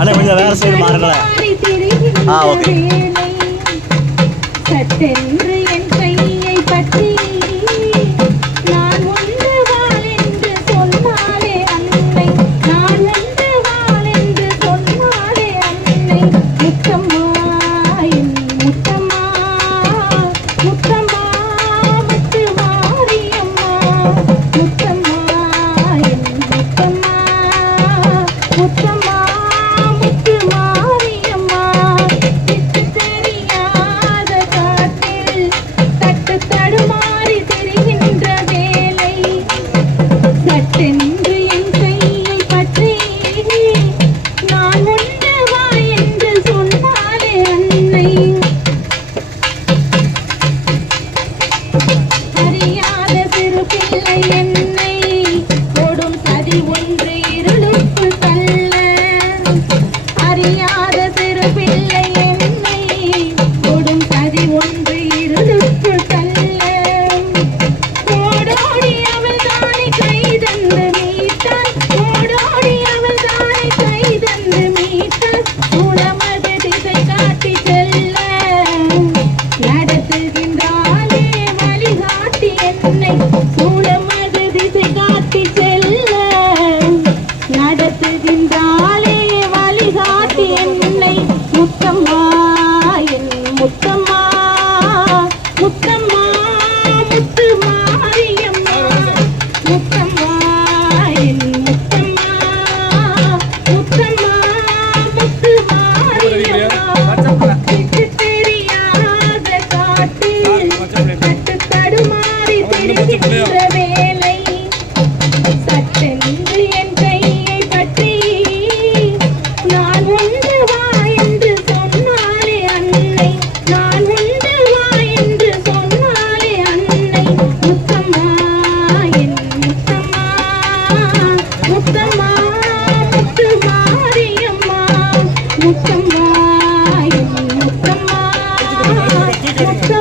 அண்ணா கொஞ்சம் வேற சைடு மாறுங்களேன் ஆ, ஓகே. ಕಟ್ಟಿನ வச்சிருங்க